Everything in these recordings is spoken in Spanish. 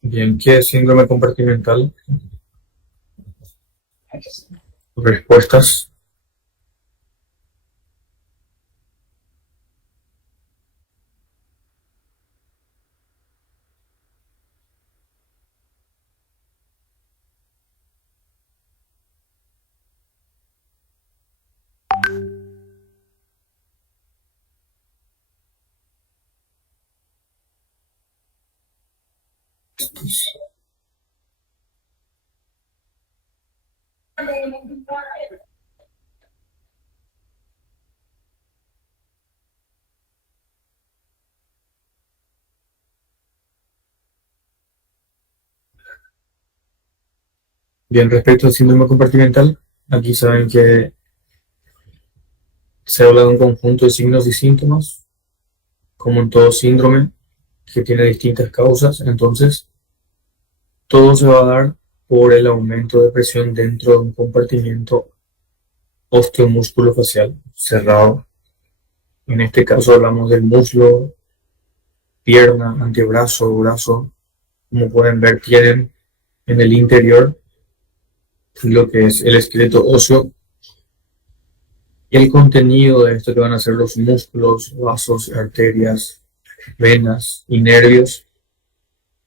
Bien, ¿qué es síndrome compartimental? Respuestas. Bien, respecto al síndrome compartimental, aquí saben que se habla de un conjunto de signos y síntomas, como en todo síndrome, que tiene distintas causas. Entonces, todo se va a dar por el aumento de presión dentro de un compartimiento osteomúsculo-facial cerrado. En este caso hablamos del muslo, pierna, antebrazo, brazo. Como pueden ver, tienen en el interior lo que es el esqueleto óseo y el contenido de esto que van a ser los músculos, vasos, arterias, venas y nervios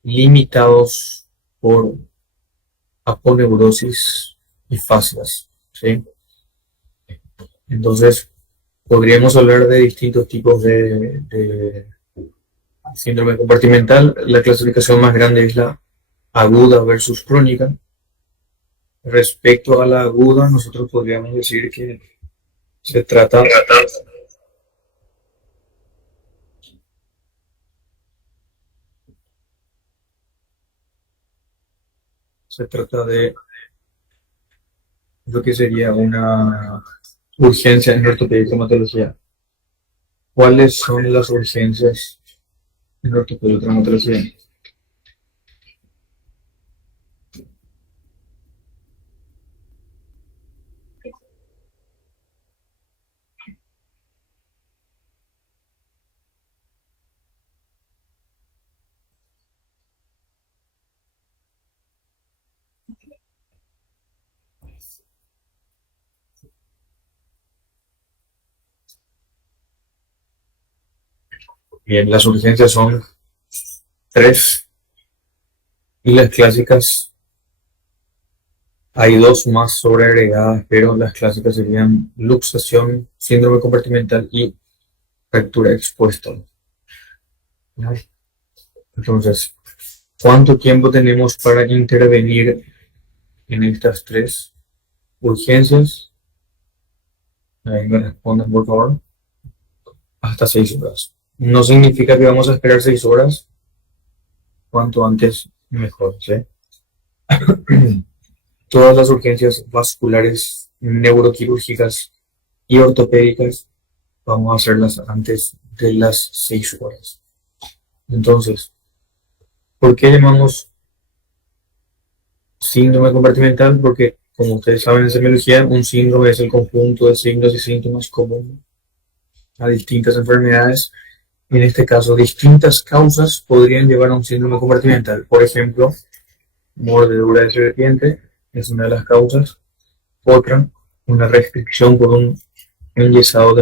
limitados por aponeurosis y fascias, ¿sí? Entonces, podríamos hablar de distintos tipos de síndrome compartimental. La clasificación más grande es la aguda versus crónica. Respecto a la aguda, nosotros podríamos decir que se trata, se trata de lo que sería una urgencia en ortopedia y traumatología. ¿Cuáles son las urgencias en ortopedia y traumatología? Bien, las urgencias son tres y las clásicas hay dos más sobreagregadas, pero las clásicas serían luxación, síndrome compartimental y fractura expuesta. Entonces, ¿cuánto tiempo tenemos para intervenir en estas tres urgencias? Ahí me responden, por favor. Hasta 6 horas. No significa que vamos a esperar 6 horas, cuanto antes mejor, ¿sí? Todas las urgencias vasculares, neuroquirúrgicas y ortopédicas vamos a hacerlas antes de las 6 horas. Entonces, ¿por qué llamamos síndrome compartimental? Porque, como ustedes saben en semiología, un síndrome es el conjunto de signos y síntomas común a distintas enfermedades. En este caso, distintas causas podrían llevar a un síndrome compartimental. Por ejemplo, mordedura de serpiente es una de las causas. Otra, una restricción por un enyesado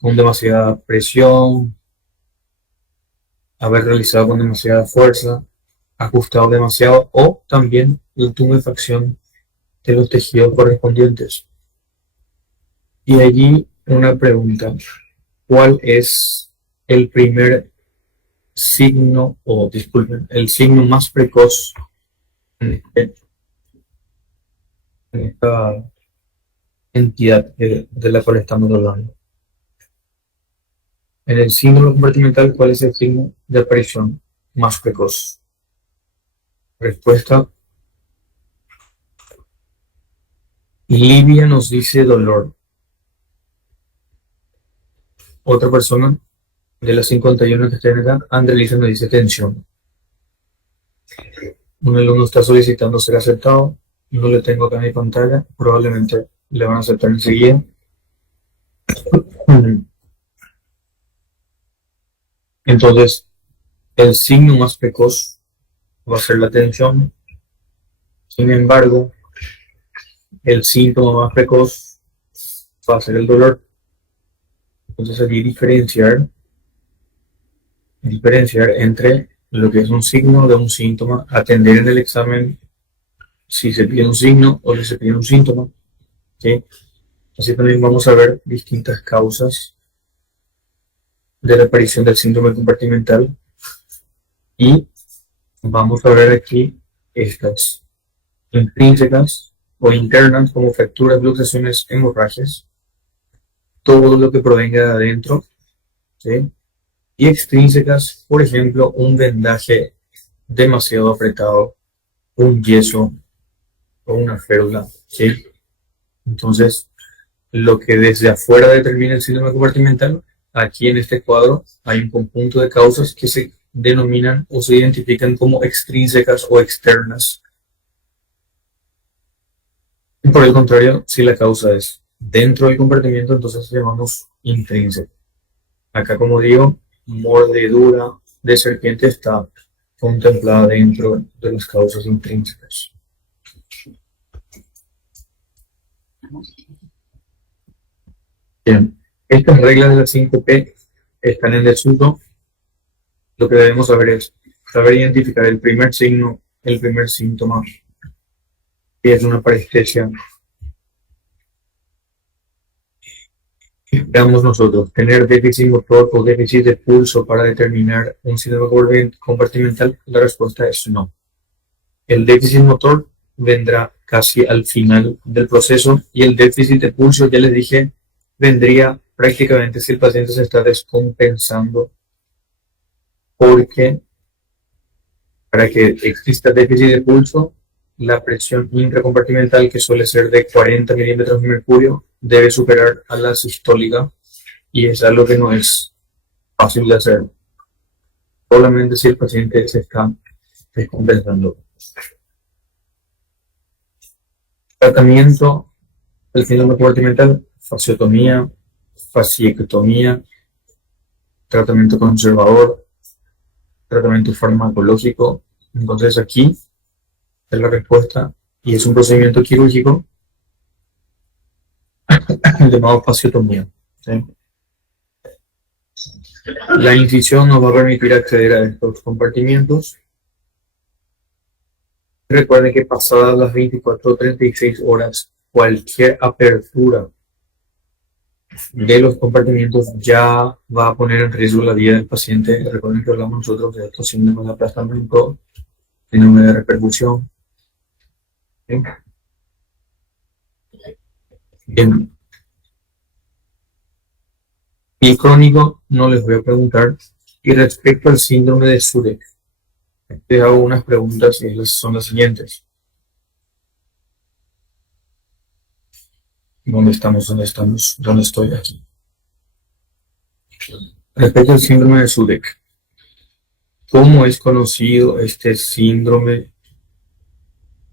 con demasiada presión, haber realizado con demasiada fuerza, ajustado demasiado o también la tumefacción de los tejidos correspondientes. Y allí una pregunta, ¿cuál es el primer signo, o disculpen, el signo más precoz en esta entidad de la cual estamos hablando? En el síndrome compartimental, ¿cuál es el signo de aparición más precoz? Respuesta, Livia nos dice dolor. Otra persona de las 51 que están acá, Andrelisa nos dice tensión. Un alumno está solicitando ser aceptado, no le tengo acá en mi pantalla, probablemente le van a aceptar enseguida. Entonces, el signo más precoz va a ser la tensión. Sin embargo, el síntoma más precoz va a ser el dolor. Entonces, aquí diferenciar entre lo que es un signo de un síntoma, atender en el examen si se pide un signo o si se pide un síntoma. ¿Sí? Así también vamos a ver distintas causas de la aparición del síndrome compartimental y vamos a ver aquí estas intrínsecas o internas como fracturas, luxaciones, hemorragias, todo lo que provenga de adentro, ¿sí? Y extrínsecas, por ejemplo, un vendaje demasiado apretado, un yeso o una férula, ¿sí? Entonces, lo que desde afuera determina el síndrome compartimental, aquí en este cuadro hay un conjunto de causas que se denominan o se identifican como extrínsecas o externas. Y por el contrario, si la causa es dentro del compartimiento, entonces llamamos intrínseca. Acá, como digo, mordedura de serpiente está contemplada dentro de las causas intrínsecas. Bien, estas reglas de la 5P están en desuso. Lo que debemos saber es saber identificar el primer signo, el primer síntoma, que es una parestesia. Veamos nosotros, tener déficit motor o déficit de pulso para determinar un síndrome compartimental, la respuesta es no. El déficit motor vendrá casi al final del proceso y el déficit de pulso, ya les dije, vendría prácticamente si el paciente se está descompensando, porque para que exista déficit de pulso, la presión intracompartimental, que suele ser de 40 milímetros de mercurio, debe superar a la sistólica y es algo que no es fácil de hacer, solamente si el paciente se está descompensando. Tratamiento del síndrome compartimental: fasciotomía, fasciectomía, tratamiento conservador, tratamiento farmacológico. Entonces aquí es la respuesta y es un procedimiento quirúrgico llamado fasciotomía. ¿Sí? La incisión nos va a permitir acceder a estos compartimientos. Recuerden que pasadas las 24 o 36 horas, cualquier apertura de los compartimientos ya va a poner en riesgo la vida del paciente. Recuerden que hablamos nosotros de estos síndromes de aplastamiento, síndrome de repercusión. ¿Sí? Bien. Y crónico no les voy a preguntar. Y respecto al síndrome de Sudeck, les hago unas preguntas y son las siguientes. ¿Dónde estamos? ¿Dónde estamos? ¿Dónde estoy? Aquí. Respecto al síndrome de Sudeck, ¿cómo es conocido este síndrome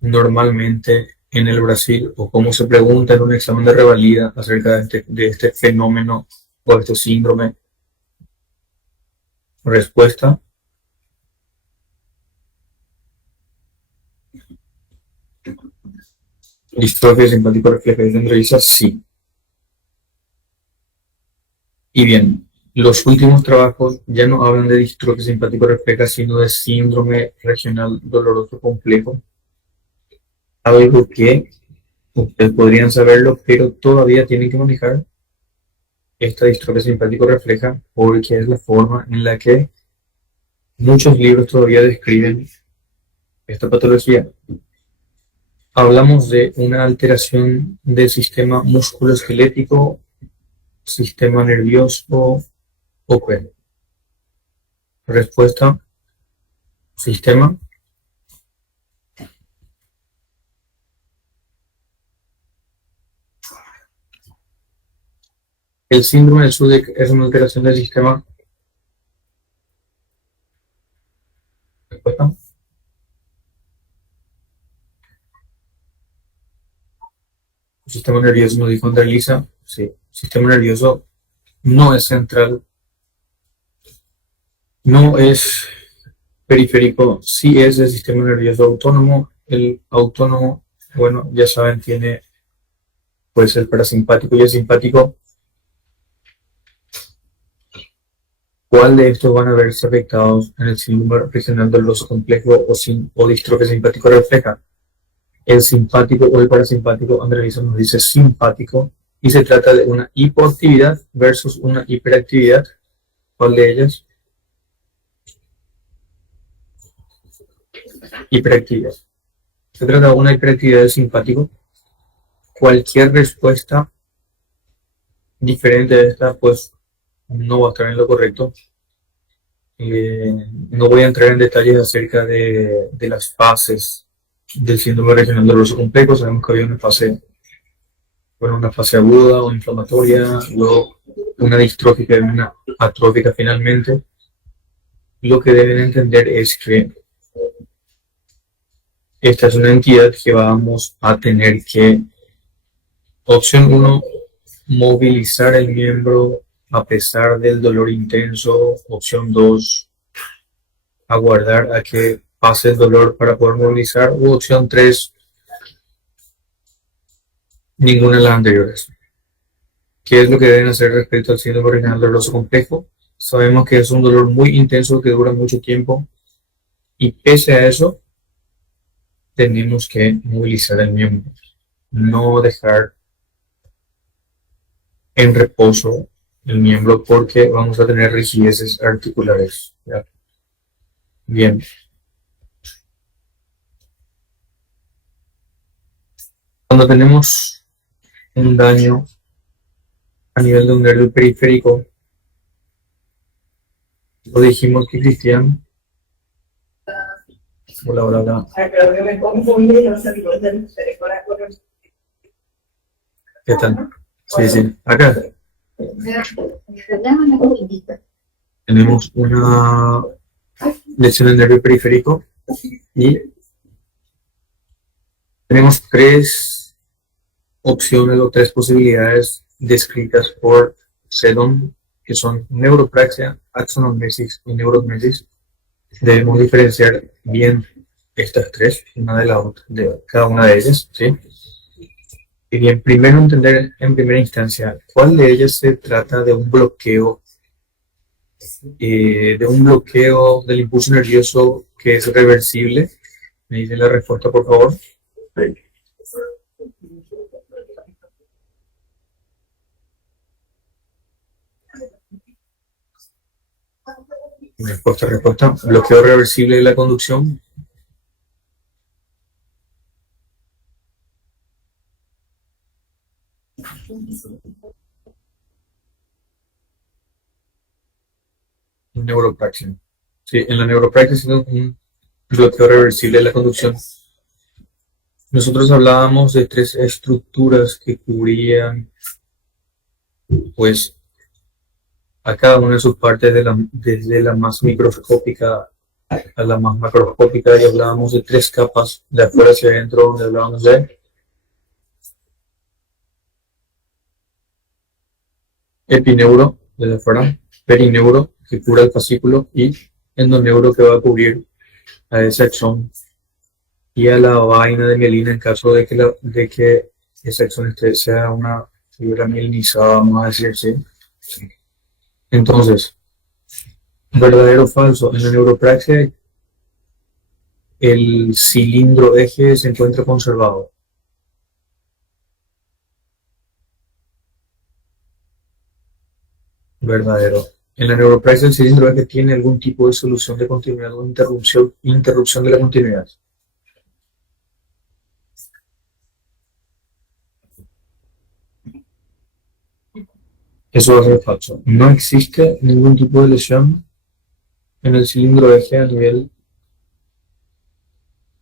normalmente en el Brasil? ¿O cómo se pregunta en un examen de revalida acerca de este fenómeno o este síndrome? Respuesta: distrofia simpático refleja dendritica, sí. Y bien, los últimos trabajos ya no hablan de distrofia simpático refleja, sino de síndrome regional doloroso complejo. Algo que ustedes podrían saberlo, pero todavía tienen que manejar esta distrofia simpático refleja porque es la forma en la que muchos libros todavía describen esta patología. Hablamos de una alteración del sistema musculoesquelético, sistema nervioso o qué. Respuesta: sistema. El síndrome de Sudeck es una alteración del sistema. Respuesta: el sistema nervioso no descentraliza. Sí, el sistema nervioso no es central. No es periférico, sí es del sistema nervioso autónomo. El autónomo, bueno, ya saben, tiene puede ser parasimpático y el simpático. ¿Cuál de estos van a verse afectados en el síndrome regional doloroso complejo o distrofia simpático refleja? El simpático o el parasimpático. Andrés nos dice simpático y se trata de una hipoactividad versus una hiperactividad. ¿Cuál de ellas? Hiperactividad. Se trata de una hiperactividad del simpático. Cualquier respuesta diferente a esta, pues no va a estar en lo correcto. No voy a entrar en detalles acerca de las fases del síndrome regional doloroso complejo. Sabemos que había una fase aguda o inflamatoria, luego una distrófica y una atrófica finalmente. Lo que deben entender es que esta es una entidad que vamos a tener que, opción 1, movilizar el miembro a pesar del dolor intenso. Opción 2, aguardar a que pase el dolor para poder movilizar. U opción 3, ninguna de las anteriores. ¿Qué es lo que deben hacer respecto al síndrome renal doloroso complejo? Sabemos que es un dolor muy intenso que dura mucho tiempo y pese a eso tenemos que movilizar el miembro, no dejar en reposo el miembro porque vamos a tener rigideces articulares. ¿Ya? Bien. Cuando tenemos un daño a nivel de un nervio periférico, lo dijimos que Cristian. Hola, hola, hola. ¿Qué tal? Sí, sí. Acá tenemos una lesión del nervio periférico y tenemos tres opciones o tres posibilidades descritas por Sedon, que son neuropraxia, axonomesis y neurognesis. Debemos diferenciar bien estas tres, una de la otra, de cada una de ellas, ¿sí? Y bien, primero entender en primera instancia cuál de ellas se trata de un bloqueo del impulso nervioso que es reversible. Me dice la respuesta, por favor. Respuesta. Bloqueo reversible de la conducción. Neuropraxia. Sí, en la neuropraxia es un bloqueo reversible de la conducción. Nosotros hablábamos de tres estructuras que cubrían, pues, a cada una de sus partes, desde la más microscópica a la más macroscópica, y hablábamos de tres capas, de afuera hacia adentro, donde hablábamos de epineuro, desde afuera, perineuro, que cubre el fascículo, y endoneuro, que va a cubrir a ese axón y a la vaina de mielina en caso de que ese axón sea una fibra mielinizada, vamos a decir, ¿sí? Entonces, verdadero o falso, en la neuropraxia el cilindro eje se encuentra conservado. Verdadero. En la neuropraxia el cilindro eje tiene algún tipo de solución de continuidad o interrupción de la continuidad. Eso va a ser falso. No existe ningún tipo de lesión en el cilindro eje a nivel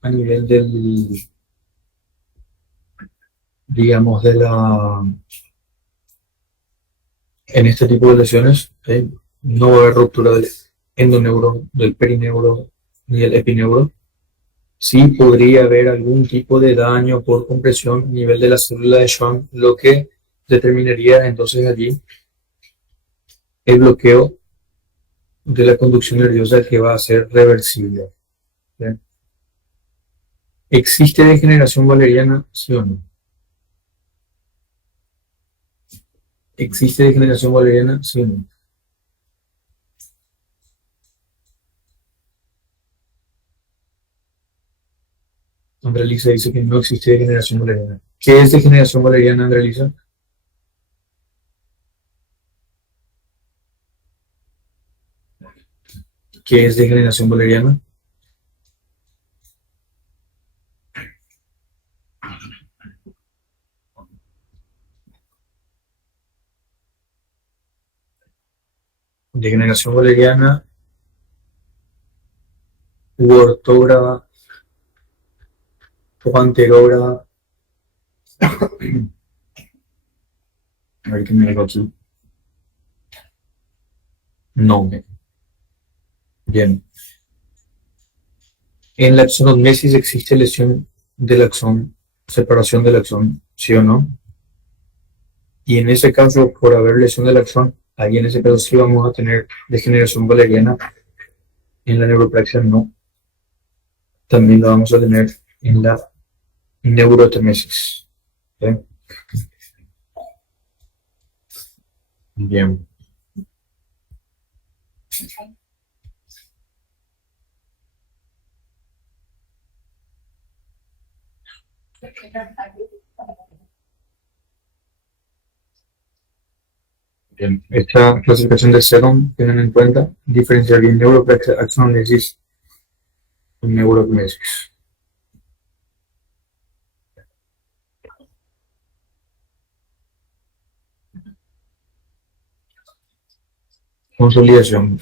del, digamos, en este tipo de lesiones, no va a haber ruptura del endoneuro, del perineuro ni del epineuro. Sí podría haber algún tipo de daño por compresión a nivel de la célula de Schwann, lo que determinaría entonces allí el bloqueo de la conducción nerviosa que va a ser reversible. ¿Bien? ¿Existe degeneración valeriana? ¿Sí o no? ¿Existe degeneración valeriana? ¿Sí o no? Andrea Lisa dice que no existe degeneración valeriana. ¿Qué es degeneración valeriana, Andrea Lisa? ¿Qué es degeneración valeriana? Degeneración valeriana u ortógrada o anterógrada. A ver qué me digo aquí. No. Bien. En la axonotmesis existe lesión del axón, separación del axón, ¿sí o no? Y en ese caso, por haber lesión del axón, ahí en ese caso sí vamos a tener degeneración valeriana. En la neuropraxia no. También lo vamos a tener en la neurotemesis. ¿Bien? Bien. Bien. Esta clasificación de Sedon tienen en cuenta diferenciar bien neuropraxia, axonesis y neurotemesis. Consolidación.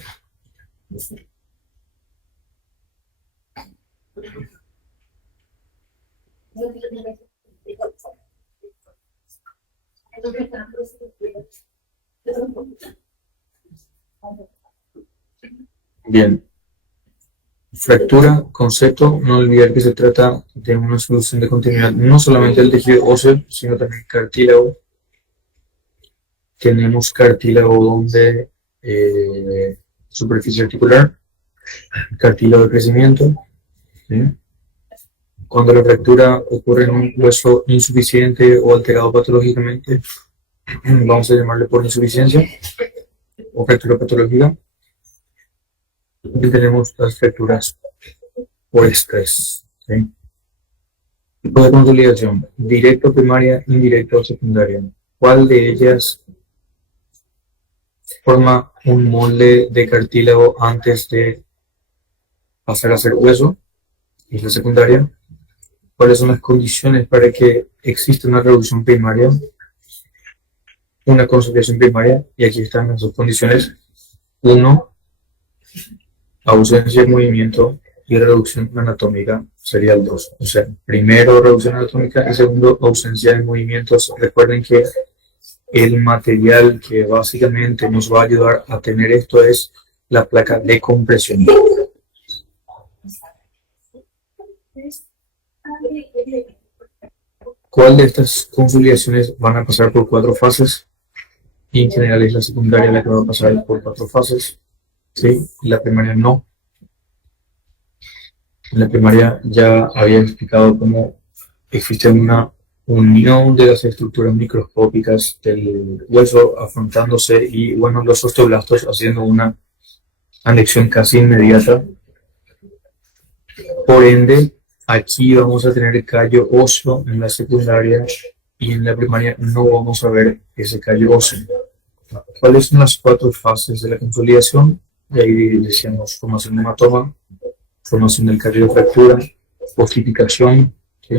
Bien. Fractura, concepto, no olvidar que se trata de una solución de continuidad no solamente del tejido óseo, sino también cartílago. Tenemos cartílago donde superficie articular, cartílago de crecimiento. ¿Sí? Cuando la fractura ocurre en un hueso insuficiente o alterado patológicamente, vamos a llamarle por insuficiencia o fractura patológica. Y tenemos las fracturas por estrés. ¿Sí? Tipo de consolidación, directo primaria, indirecto secundaria. ¿Cuál de ellas forma un molde de cartílago antes de pasar a ser hueso? Y la secundaria, ¿cuáles son las condiciones para que exista una reducción primaria, una consolidación primaria? Y aquí están las dos condiciones. Uno, ausencia de movimiento y reducción anatómica sería el 2. O sea, primero reducción anatómica y segundo ausencia de movimientos. Recuerden que el material que básicamente nos va a ayudar a tener esto es la placa de compresión. ¿Cuál de estas consolidaciones van a pasar por 4 fases? Y en general es la secundaria la que va a pasar por 4 fases. ¿Sí? La primaria no. En la primaria ya había explicado cómo existe una unión de las estructuras microscópicas del hueso afrontándose y bueno, los osteoblastos haciendo una anexión casi inmediata. Por ende, aquí vamos a tener el callo óseo en la secundaria y en la primaria no vamos a ver ese callo óseo. ¿Cuáles son las 4 fases de la consolidación? Y ahí decíamos formación de hematoma, formación del callo de fractura, ossificación, ¿sí?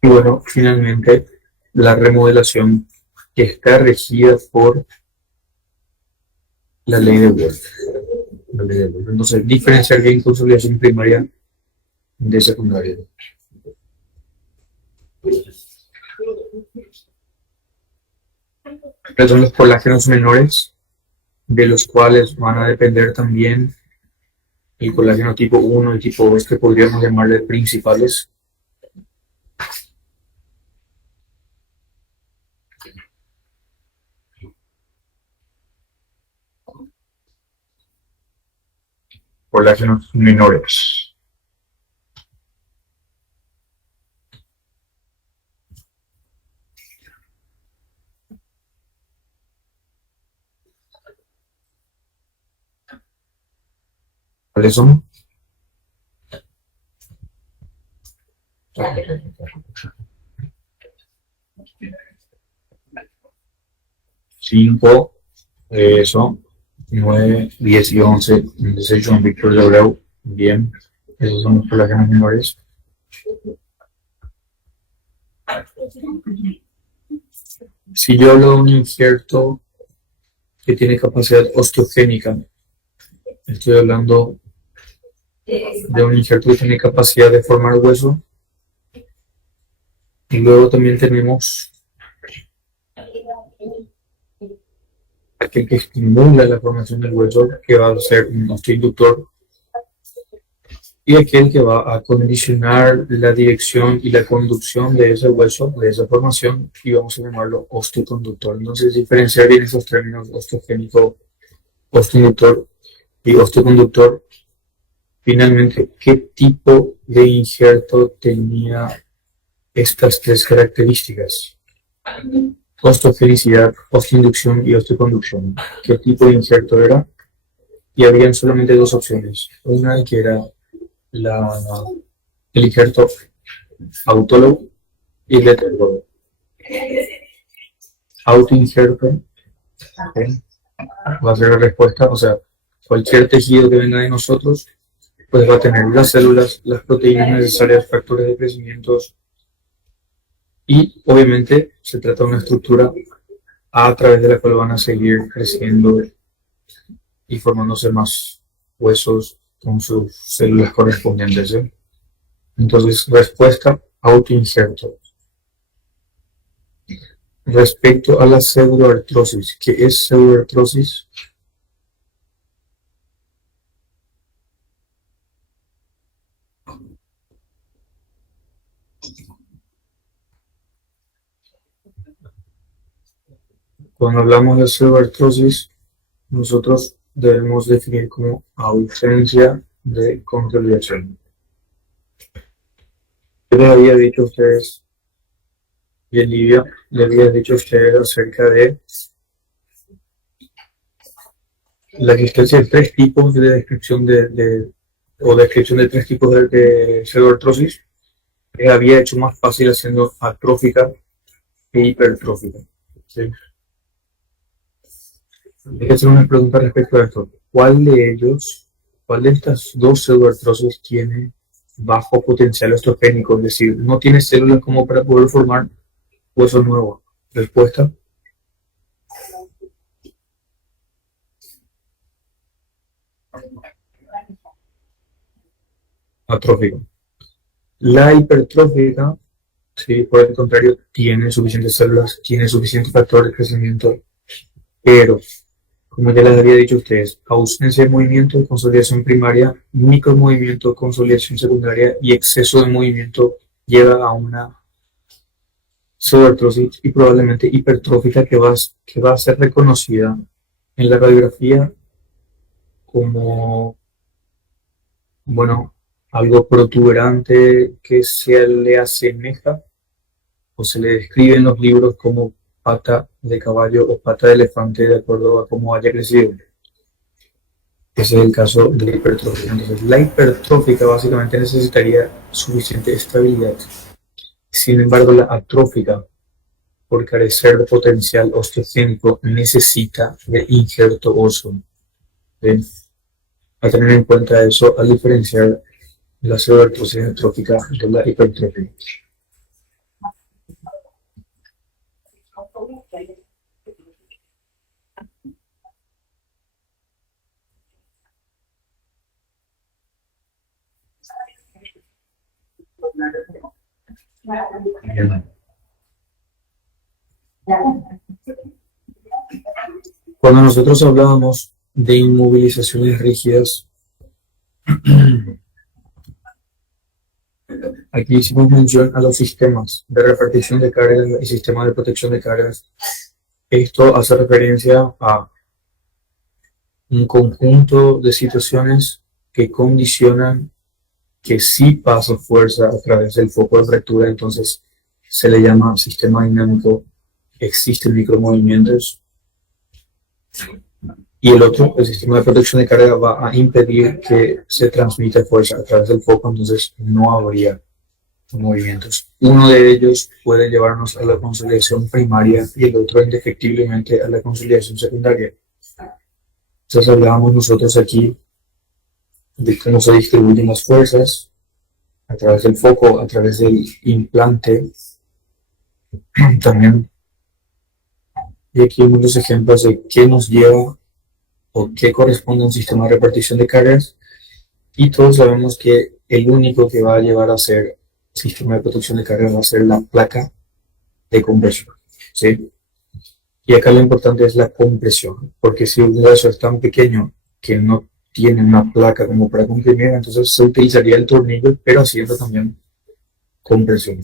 Y bueno, finalmente la remodelación que está regida por la ley de Wolff. Entonces, diferenciar bien consolidación primaria de secundaria. Estos son los colágenos menores, de los cuales van a depender también el colágeno tipo 1 y tipo 2, que podríamos llamarle principales. colágenos menores. ¿Cuáles son? Cinco, eso, 9, 10 y 11, 18 en Víctor de Abreu, bien, esos son los colágenos menores. Si yo hablo de un injerto que tiene capacidad osteogénica, estoy hablando de un injerto que tiene capacidad de formar hueso, y luego también tenemos aquel que estimula la formación del hueso, que va a ser un osteoinductor, y aquel que va a condicionar la dirección y la conducción de ese hueso, de esa formación, y vamos a llamarlo osteoconductor. Entonces, diferenciar bien esos términos, osteogénico, osteoinductor y osteoconductor. Finalmente, ¿qué tipo de injerto tenía estas tres características? Osteogenicidad, osteoinducción y osteoconducción. ¿Qué tipo de injerto era? Y habían solamente dos opciones. Una que era el injerto autólogo y el heterólogo. Autoinjerto, ¿okay? Va a ser la respuesta, o sea, cualquier tejido que venga de nosotros, pues va a tener las células, las proteínas necesarias, factores de crecimiento, y obviamente se trata de una estructura a través de la cual van a seguir creciendo y formándose más huesos con sus células correspondientes, ¿sí? Entonces, respuesta, autoinjerto. Respecto a la pseudoartrosis, ¿qué es pseudoartrosis? Cuando hablamos de pseudoartrosis, nosotros debemos definir como ausencia de consolidación. Yo les había dicho a ustedes, y en Livia les había dicho a ustedes acerca de la existencia de tres tipos de descripción o descripción de tres tipos de pseudoartrosis, que había hecho más fácil haciendo atrófica e hipertrófica, ¿sí? Hay que hacer una pregunta respecto a esto. ¿Cuál de estas dos pseudoartrosis tiene bajo potencial osteogénico? Es decir, no tiene células como para poder formar huesos nuevos. Respuesta. Atrófica. La hipertrófica, sí, por el contrario, tiene suficientes células, tiene suficiente factor de crecimiento, pero, como ya les había dicho a ustedes, ausencia de movimiento, consolidación primaria, micromovimiento, consolidación secundaria y exceso de movimiento lleva a una pseudoartrosis y probablemente hipertrófica que va a ser reconocida en la radiografía como, bueno, algo protuberante que se le asemeja o se le describe en los libros como pata de caballo o pata de elefante, de acuerdo a cómo haya crecido. Ese es el caso de la hipertrofia. Entonces, la hipertrófica básicamente necesitaría suficiente estabilidad. Sin embargo, la atrófica, por carecer de potencial osteogénico, necesita de injerto óseo. ¿Ven? A tener en cuenta eso al diferenciar la pseudoartrosis atrófica de la hipertrofia. Bien. Cuando nosotros hablábamos de inmovilizaciones rígidas, aquí hicimos mención a los sistemas de repartición de cargas y sistemas de protección de cargas. Esto hace referencia a un conjunto de situaciones que condicionan que sí pasa fuerza a través del foco de fractura, entonces se le llama sistema dinámico. Existen micromovimientos. Y el otro, el sistema de protección de carga, va a impedir que se transmita fuerza a través del foco, entonces no habría movimientos. Uno de ellos puede llevarnos a la consolidación primaria y el otro indefectiblemente a la consolidación secundaria. Entonces hablábamos nosotros aquí de cómo se distribuyen las fuerzas a través del foco, a través del implante. También, y aquí hay muchos ejemplos de qué nos lleva o qué corresponde a un sistema de repartición de cargas. Y todos sabemos que el único que va a llevar a ser sistema de protección de cargas va a ser la placa de compresión, ¿sí? Y acá lo importante es la compresión, porque si un hueso es tan pequeño que no tiene una placa como para comprimir, entonces se utilizaría el tornillo, pero haciendo también compresión.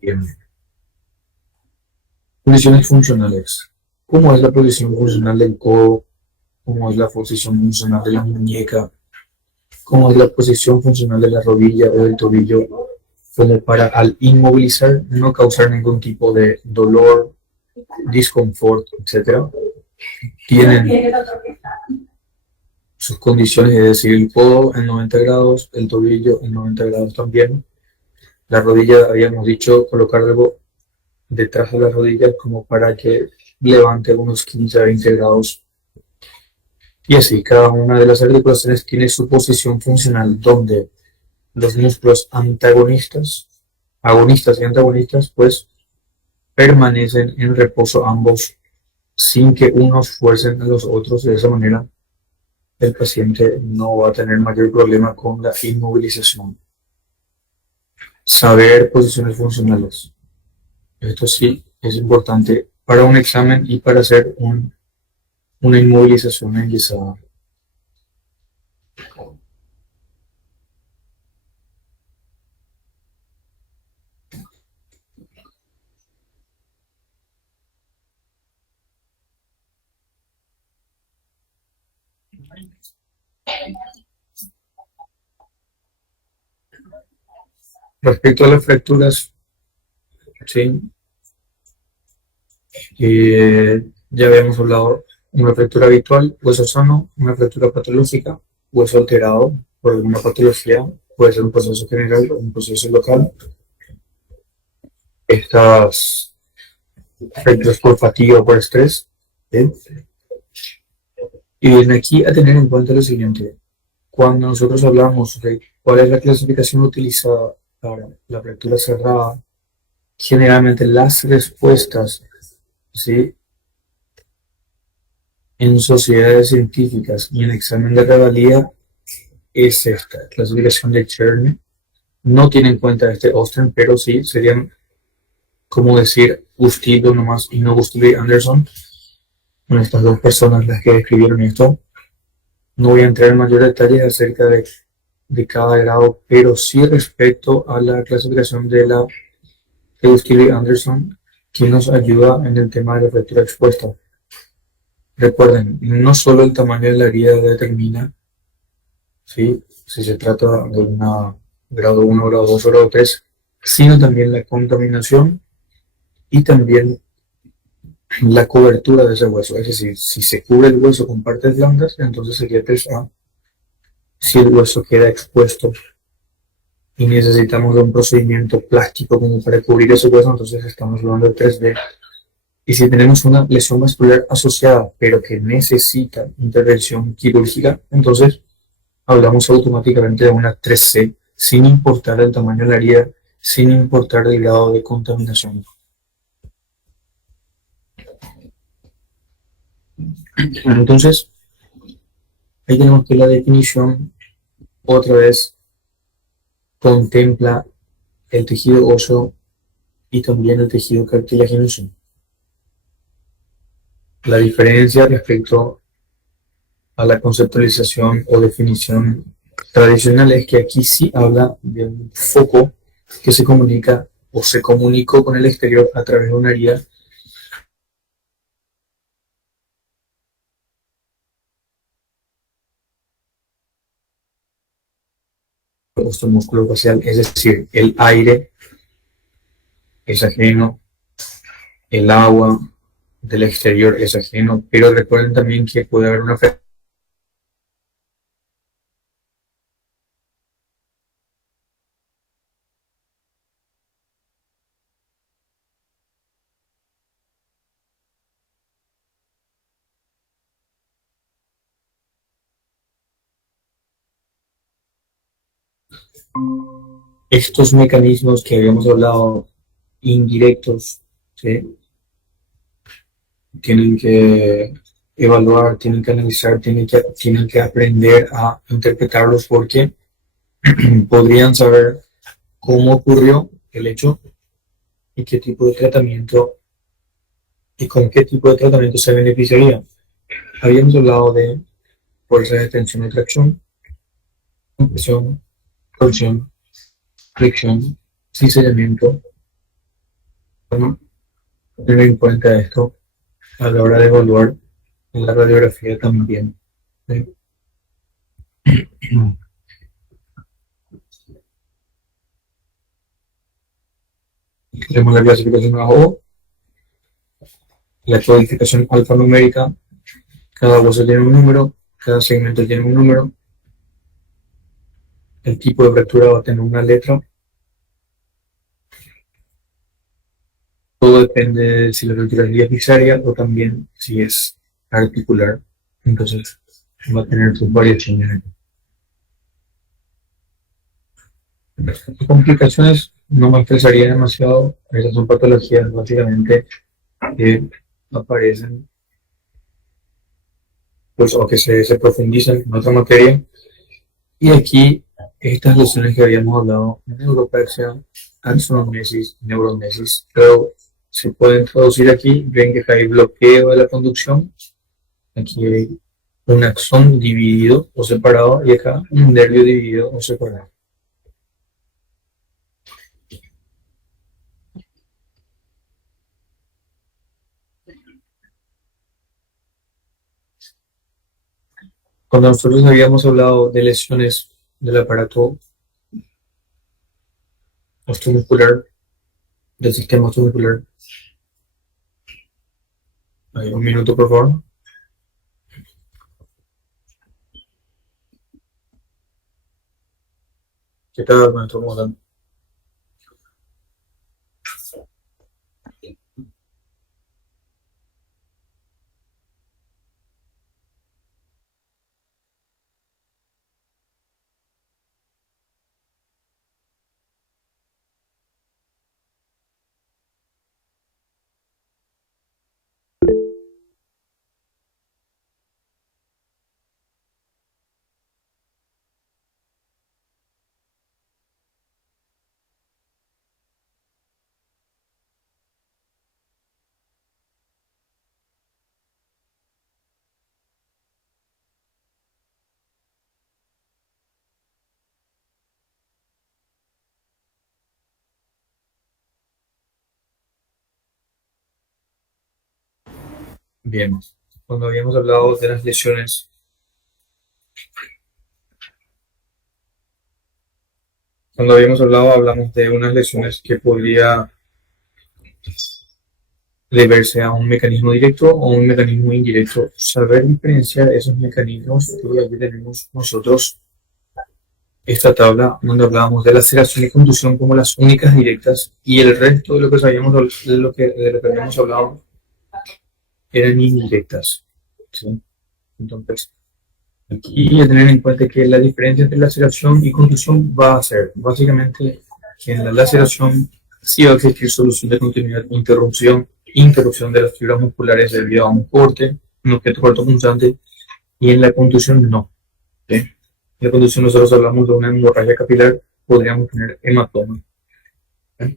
Bien. Posiciones funcionales. ¿Cómo es la posición funcional del codo? ¿Cómo es la posición funcional de la muñeca? ¿Cómo es la posición funcional de la rodilla o del tobillo? Como para al inmovilizar no causar ningún tipo de dolor, disconfort, etc. Tienen sus condiciones, es decir, el codo en 90 grados, el tobillo en 90 grados también. La rodilla, habíamos dicho, colocar algo detrás de la rodilla como para que levante unos 15 a 20 grados. Y así, cada una de las articulaciones tiene su posición funcional, donde los músculos antagonistas, agonistas y antagonistas, pues permanecen en reposo ambos sin que unos fuercen a los otros. De esa manera, el paciente no va a tener mayor problema con la inmovilización. Saber posiciones funcionales. Esto sí es importante para un examen y para hacer una inmovilización enguisada. Respecto a las fracturas, sí, ya habíamos hablado, una fractura habitual, hueso sano, una fractura patológica, hueso alterado por alguna patología, puede ser un proceso general o un proceso local. Estas fracturas por fatiga o por estrés, ¿sí? Y bien, aquí a tener en cuenta lo siguiente, cuando nosotros hablamos de cuál es la clasificación utilizada para la fractura cerrada, generalmente las respuestas, ¿sí?, en sociedades científicas y en examen de revalida es esta clasificación de Cherny. No tiene en cuenta este Osten, pero sí serían como decir Gustilo nomás y no Gustilo y Anderson. Son estas dos personas las que escribieron esto. No voy a entrar en mayor detalle acerca de cada grado, pero sí respecto a la clasificación de Gustilo y Anderson, que nos ayuda en el tema de la fractura expuesta. Recuerden, no solo el tamaño de la herida determina, ¿sí?, si se trata de una grado 1, grado 2 o grado 3, sino también la contaminación y también la cobertura de ese hueso. Es decir, si se cubre el hueso con partes blandas, entonces sería 3A. Si el hueso queda expuesto y necesitamos de un procedimiento plástico como para cubrir ese hueso, entonces estamos hablando de 3B. Y si tenemos una lesión vascular asociada, pero que necesita intervención quirúrgica, entonces hablamos automáticamente de una 3C, sin importar el tamaño de la herida, sin importar el grado de contaminación. Entonces, ahí tenemos que la definición otra vez contempla el tejido óseo y también el tejido cartilaginoso. La diferencia respecto a la conceptualización o definición tradicional es que aquí sí habla de un foco que se comunica o se comunicó con el exterior a través de una herida nuestro músculo facial, es decir, el aire es ajeno, el agua del exterior es ajeno, pero recuerden también que puede haber una. Estos mecanismos que habíamos hablado, indirectos, ¿sí? Tienen que evaluar, tienen que analizar, tienen que aprender a interpretarlos porque podrían saber cómo ocurrió el hecho y qué tipo de tratamiento y con qué tipo de tratamiento se beneficiaría. Habíamos hablado de fuerza de tensión y tracción, compresión, torsión, flexión, cincelamiento. Bueno, tener en cuenta esto a la hora de evaluar en la radiografía también. ¿Sí? Tenemos la clasificación AO, la codificación alfanumérica, cada hueso tiene un número, cada segmento tiene un número, el tipo de fractura va a tener una letra, todo depende de si la fractura es diafisaria o también si es articular. Entonces va a tener sus variaciones. Las complicaciones no me estresaría demasiado, esas son patologías básicamente que aparecen pues, o que se profundizan en otra materia. Y aquí, estas lesiones que habíamos hablado, neuropaxia, axonomesis, neuromesis, pero se pueden traducir aquí. Ven que hay bloqueo de la conducción, aquí hay un axón dividido o separado y acá un nervio dividido o separado. Cuando nosotros habíamos hablado de lesiones del aparato osteomuscular, del sistema osteomuscular, un minuto por favor. ¿Qué tal, maestro? ¿Cómo están? Bien. Cuando habíamos hablado de las lesiones, cuando habíamos hablado, hablamos de unas lesiones que podría deberse a un mecanismo directo o un mecanismo indirecto. Saber diferenciar esos mecanismos, y aquí tenemos nosotros esta tabla donde hablábamos de la aceleración y conducción como las únicas directas y el resto de lo que, de lo que habíamos hablado eran indirectas. ¿Sí? Entonces, aquí hay que tener en cuenta que la diferencia entre la aceleración y conducción va a ser básicamente que en la laceración sí va a existir solución de continuidad, interrupción de las fibras musculares debido a un corte, un objeto cortopunzante, y en la contusión no. ¿Sí? En la contusión nosotros hablamos de una hemorragia capilar, podríamos tener hematoma. ¿Sí?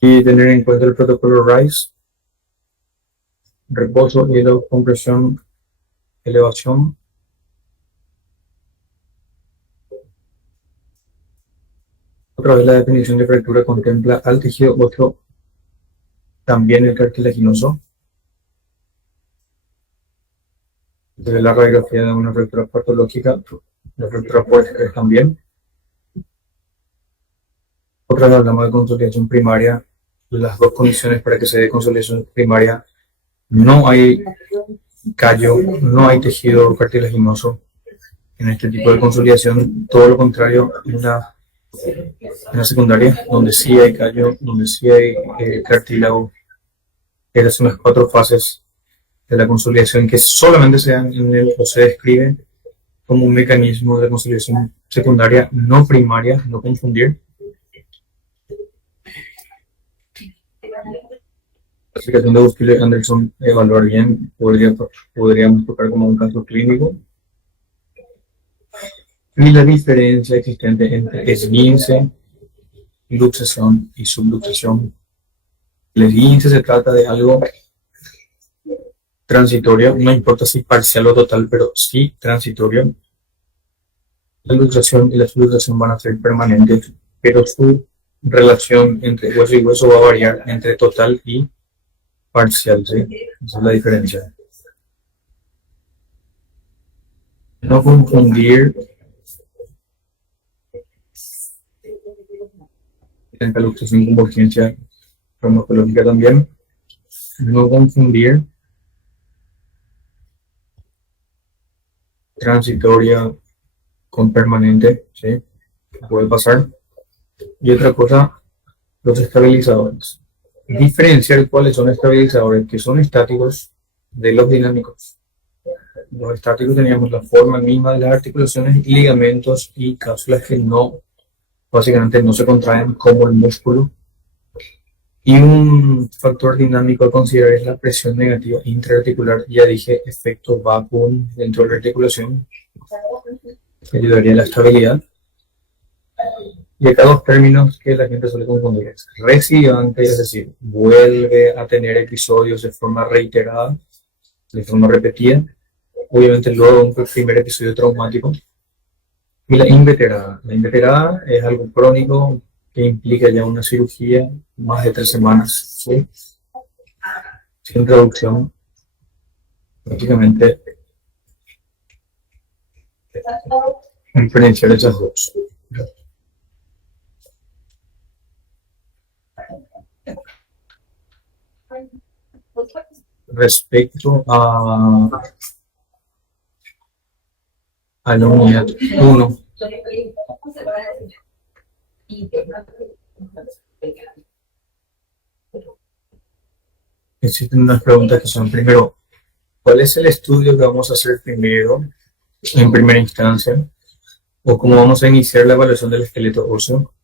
Y tener en cuenta el protocolo RICE, reposo, hielo, compresión, elevación. Otra vez la definición de fractura contempla al tejido óseo, también el cartilaginoso. Desde la radiografía de una fractura patológica, la fractura puede ser también. Otra vez hablamos de consolidación primaria. Las dos condiciones para que se dé consolidación primaria: no hay callo, no hay tejido cartilaginoso en este tipo de consolidación. Todo lo contrario, en la secundaria, donde sí hay callo, donde sí hay cartílago. Esas son las cuatro fases de la consolidación que solamente se dan en el, o se describen como un mecanismo de consolidación secundaria, no primaria, no confundir. La aplicación de Buskile-Anderson, evaluar bien, podríamos tocar como un caso clínico. Y la diferencia existente entre esguince, luxación y subluxación. El esguince se trata de algo transitorio, no importa si parcial o total, pero sí transitorio. La luxación y la subluxación van a ser permanentes, pero su relación entre hueso y hueso va a variar entre total y parcial, ¿sí? Esa es la diferencia. No confundir entre luxación con urgencia farmacológica también. No confundir transitoria con permanente, ¿sí? Puede pasar. Y otra cosa, los estabilizadores. Diferenciar cuáles son estabilizadores que son estáticos de los dinámicos. Los estáticos teníamos la forma misma de las articulaciones, ligamentos y cápsulas que no, básicamente no se contraen como el músculo. Y un factor dinámico a considerar es la presión negativa intraarticular. Ya dije, efecto vacuum dentro de la articulación, que ayudaría a la estabilidad. Y acá dos términos que la gente suele confundir: es recidivante, es decir, vuelve a tener episodios de forma reiterada, de forma repetida, obviamente luego de un primer episodio traumático. Y la inveterada. La inveterada es algo crónico que implica ya una cirugía más de 3 semanas, ¿sí? Sin reducción, prácticamente diferenciar esas dos. Respecto a la unidad 1, existen unas preguntas que son: primero, ¿cuál es el estudio que vamos a hacer primero, en primera instancia? ¿O cómo vamos a iniciar la evaluación del esqueleto óseo?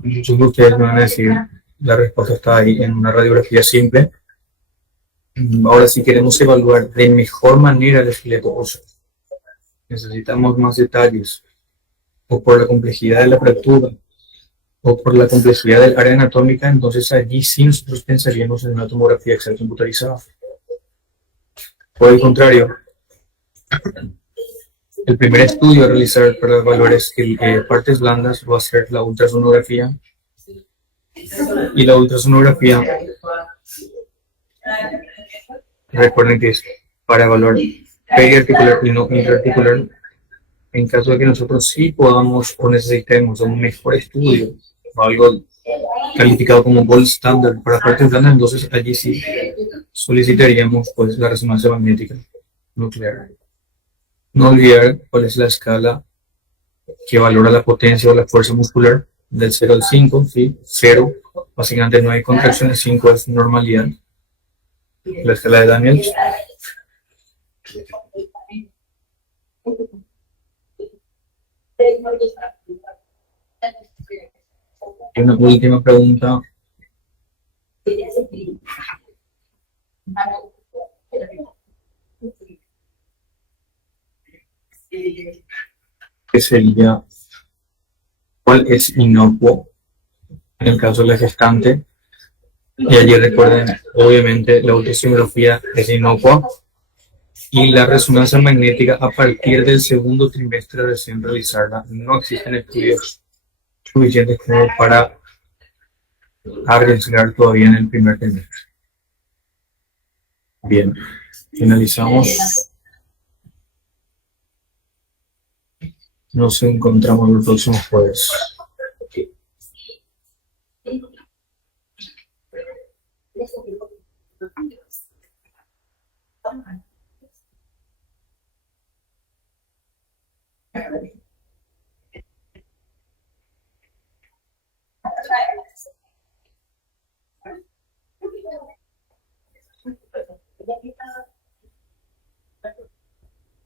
Muchos de ustedes me van a decir, la respuesta está ahí en una radiografía simple. Ahora, si queremos evaluar de mejor manera el esqueleto óseo, necesitamos más detalles, o por la complejidad de la fractura, o por la complejidad del área anatómica, entonces allí sí nosotros pensaríamos en una tomografía axial computarizada. Por el contrario, el primer estudio a realizar para evaluar partes blandas va a ser la ultrasonografía. Y la ultrasonografía, recuerden que es para evaluar periarticular y no intraarticular. En caso de que nosotros sí podamos o necesitemos un mejor estudio o algo calificado como gold standard para partes blandas, entonces allí sí solicitaríamos pues la resonancia magnética nuclear. No olvidar cuál es la escala que valora la potencia o la fuerza muscular, del 0 al 5, ¿sí? 0, básicamente no hay contracciones, 5 es normalidad. La escala de Daniels. Y una última pregunta. Que sería cuál es inocuo en el caso de la gestante. Y allí recuerden, obviamente, la ultrasonografía es inocua y la resonancia magnética a partir del segundo trimestre recién realizarla. No existen estudios suficientes como para arriesgar todavía en el primer trimestre. Bien, finalizamos. Nos encontramos el próximo jueves.